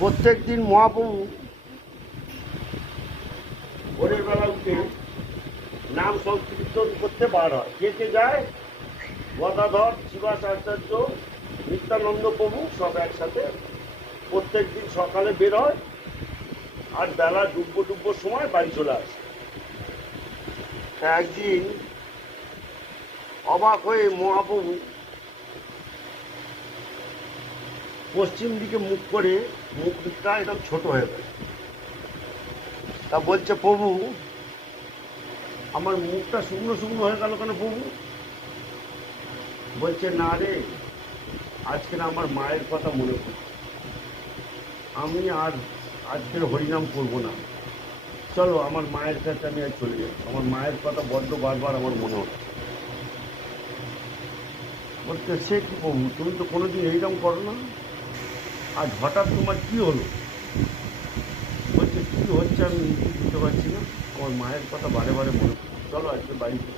প্রত্যেক দিন মহাপ্রভু ভোরের বেলা উঠে নাম সংকীর্তন করতে বার হয়। কে কে যায়? গদাধর, শিবাস আচার্য, নিত্যানন্দ প্রভু সব একসাথে প্রত্যেক দিন সকালে বের হয় আর বেলা ডুব্বো সময় বাড়ি চলে আসে। একদিন অবাক হয়ে মহাপ্রভু পশ্চিম দিকে মুখ করে, মুখটা একদম ছোট হয়ে গেল। তা বলছে, প্রভু আমার মুখটা শুকনো শুকনো হয়ে গেল কেন প্রভু? বলছে, না রে, আজকে না আমার মায়ের কথা মনে পড়ছে, আমি আর আজকের হরিনাম করবো না, চলো আমার মায়ের কাছে আমি আজ চলে যাই, আমার মায়ের কথা বড্ড বারবার আমার মনে হচ্ছে। বলছে, সে কি প্রভু, তুমি তো কোনোদিন এইরকম করো না, আজ হঠাৎ তোমার কি হলো? বলছে, কি হচ্ছে আমি নিজে বুঝতে পারছি না, আমার মায়ের কথা বারে বারে মনে পড়ছে, চলো আজকে বাড়িতে।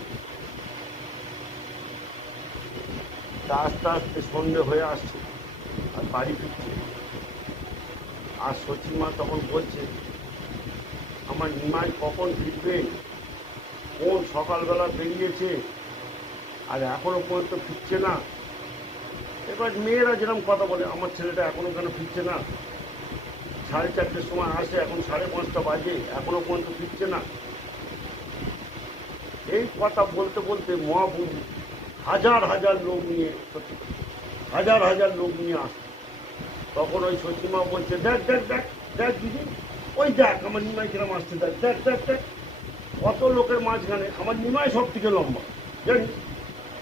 তা আস্তে আস্তে সন্ধে হয়ে আসছে আর বাড়ি ফিরছে। আর সচিমা তখন বলছে, আমার নিমাই কখন ফিরবে, কোন সকালবেলা বেরিয়েছে আর এখনো পর্যন্ত ফিরছে না। এবার মেয়েরা যেরকম কথা বলে, আমার ছেলেটা এখনো কেন ফিরছে না, 4:30 সময় আসে, এখন 5:30 বাজে, এখনো পর্যন্ত ফিরছে না। এই কথা বলতে বলতে মহাপ্রভু হাজার হাজার লোক নিয়ে আসে। তখন ওই সচিমা বলছে, দেখ দেখ দেখ দেখ দিদি, ওই দেখ আমার নিমাই কিরম আসছে, দেখ দেখ দেখ দেখ, কত লোকের মাঝখানে আমার নিমাই সব থেকে লম্বা, জানিস?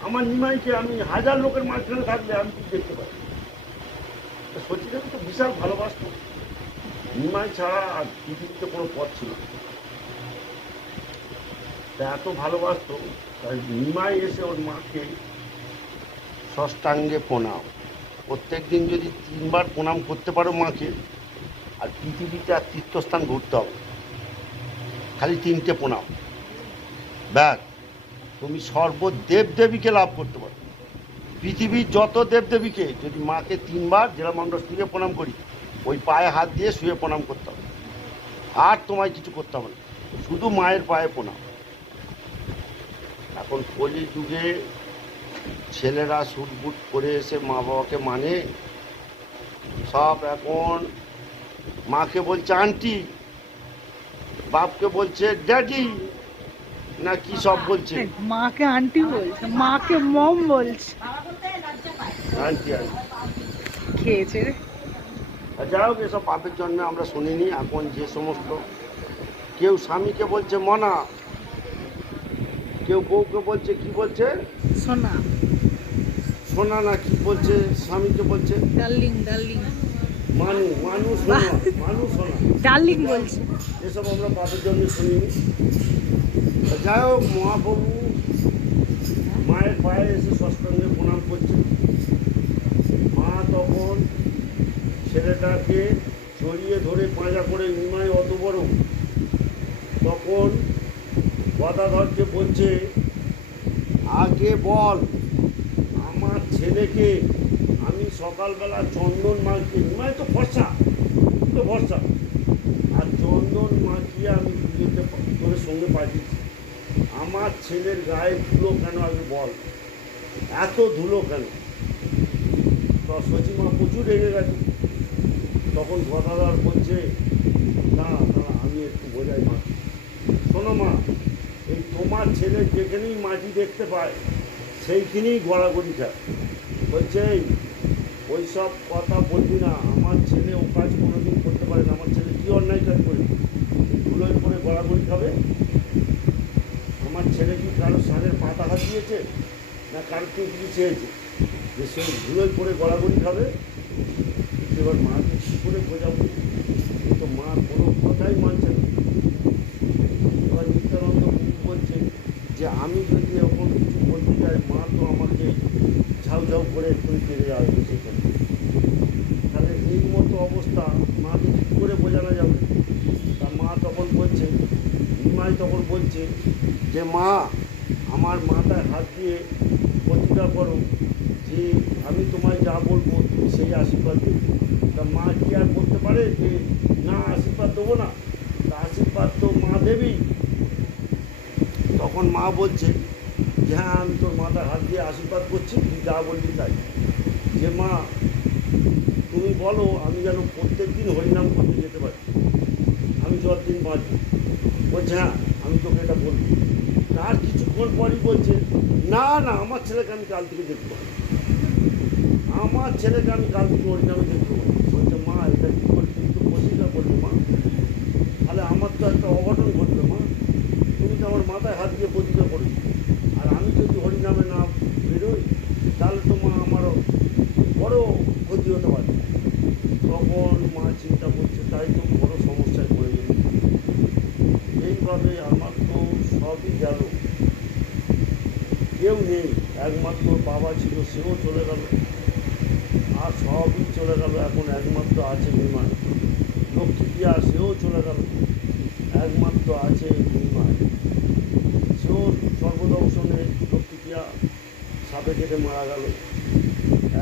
আমার নিমাইকে আমি হাজার লোকের মাঝখানে থাকলে আমি কি দেখতে পাই। সচিমাকে তো বিশাল ভালোবাসত, নিমাই ছাড়া আর পৃথিবীতে কোনো পথ ছিল না। তা এত ভালোবাসত, তাই নিমাই এসে ওর মাকে ষষ্ঠাঙ্গে প্রণাম, প্রত্যেক দিন যদি 3বার প্রণাম করতে পারো মাকে, আর পৃথিবীতে আর তীর্থস্থান ঘুরতে হবে, খালি 3টে প্রণাম, ব্যাস তুমি সর্বদেবদেবীকে লাভ করতে পারো। পৃথিবীর যত দেবদেবীকে যদি মাকে 3বার, যেরকম আমরা শুয়ে প্রণাম করি, ওই পায়ে হাত দিয়ে শুয়ে প্রণাম করতে হবে, আর তোমায় কিছু করতে হবে না, শুধু মায়ের পায়ে প্রণাম। এখন কলি যুগে ছেলেরা সুটবুট করে এসে মা বাবাকে মানে সব, এখন মাকে বলছে আন্টি, বাপকে বলছে ড্যাডি, না কি সব বলছে, মাকে আন্টি বলছে, মাকে মম বলছে, আন্টি আন্টি। খেয়েছে রে। যাই হোক, এসব পাপের জন্মে আমরা শুনিনি। এখন যে সমস্ত, কেউ স্বামীকে বলছে মনা, কেউ বউকে বলছে কি বলছে, সোনা, সোনা না কি বলছে, স্বামীকে বলছে ডার্লিং, ডার্লিং, মানু সোনা, ডার্লিং বলছে। এসব আমরা পাপের জন্মে শুনিনি। যাই হোক, মহাপ্রভু মায়ের পায়ে এসে ষষ্ঠাঙ্গে প্রণাম করছে। মা তখন ছেলেটাকে জড়িয়ে ধরে পাঁজা করে, নিমাই অত বড়, তখন গদাধরকে বলছে, আগে বল আমার ছেলেকে আমি সকালবেলা চন্দন মাখিয়ে, নিমাই তো ভরসা, আর চন্দন মাখিয়ে আমি পুজোতে তোর সঙ্গে পাঠিয়েছি, আমার ছেলের গায়ে ধুলো কেন আগে বল, এত ধুলো কেন? তো সচিমা প্রচুর রেগে গেছে। তখন গদাধর বলছে, না আমি একটু বোঝাই মা, শোনো মা, এই তোমার ছেলে যেখানেই মাটি দেখতে পায় সেইখানেই গড়াগড়ি খায়। বলছে, ওই সব কথা বলবি না, আমার ছেলে ও কাজ কোনোদিন করতে পারে না, আমার ছেলে কী অন্যায় কাজ করে ধুলোয় পরে গড়াগড়ি খাবে? আমার ছেলে কি কারো সারের পাতা হাত দিয়েছে, না কারো কেউ কিছু চেয়েছে যে সে ধুলোয় পরে গড়াগড়ি খাবে? এবার মাকে কী করে বোঝাবো, কিন্তু মা কোনো কথাই মানছে না। এবার নিত্যানন্দ বলছে যে আমি যদি এখন কিছু বলতে যাই, মা তো আমাকে ঝাউ করে এক্ষুনি কেড়ে আসবে সেখানে, তাহলে এই মতো অবস্থা মাকে কী করে বোঝানো যাবে? তা মা তখন বলছে, নিমাই তখন বলছে যে মা, আমার মাথায় হাত দিয়ে প্রতিজ্ঞা করো যে আমি তোমায় যা বলবো তুমি সেই আশীর্বাদ দেবে। তা মা কি আর করতে পারে? পারে যে না আশীর্বাদ দেবো না, তা আশীর্বাদ তো মা দেবী। তখন মা বলছে যে হ্যাঁ আমি তোর মাথায় হাত দিয়ে আশীর্বাদ করছি, তুই যা বলবি তাই। যে মা তুমি বলো আমি যেন প্রত্যেক দিন হরিনাম করতে যেতে পারি, আমি যতদিন বাঁচব। বলছে হ্যাঁ আমি তোকে এটা বলবো। তার কিছুক্ষণ পরই বলছে না না আমার ছেলেকে আমি কাল থেকে দেখতে পাবো, আমার ছেলেকে আমি কাল থেকে হরিনামে দেখতে পাবো। বলছে মা এটা কী করে, তুমি তো প্রতিজ্ঞা করলে মা, তাহলে আমার তো একটা অঘটন ঘটবে মা, তুমি তো আমার মাথায় হাত দিয়ে প্রতিজ্ঞা করেছো, আর আমি যদি হরিনামে না বেরোই তাহলে তো মা আমারও বড় ক্ষতি হতে পারে। তখন মা চিন্তা করছে তাই তো বড় সমস্যায় পড়ে গেল। এইভাবে আমার তো সবই গেল, কেউ নেই, একমাত্র বাবা ছিল সেও চলে গেল, আর সবই চলে গেল। এখন একমাত্র আছে বিমান, লক্ষ্মীপ্রিয়া সেও চলে গেল, একমাত্র আছে বিমান, সেও সর্বদর্শনে লক্ষ্মীপ্রিয়া সাপে কেটে মারা গেল।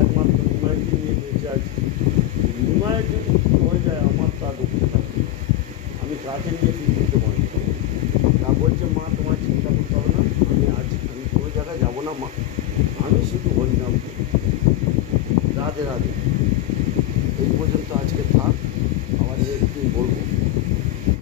একমাত্র নিমাইকে নিয়ে বেঁচে আছি। নিমায়ের যদি কিছু হয়ে যায় আমার তা দুঃখ থাকবে, আমি কাকে নিয়ে কি করতে পারি। তা বলছে মা তোমার চিন্তা করতে হবে না, আমি আছি, আমি কোনো জায়গায় যাবো না মা, আমি শুধু হরিনাম করি। রাধে রাধে। এই পর্যন্ত আজকে থাক, আবার একদিন বলবো।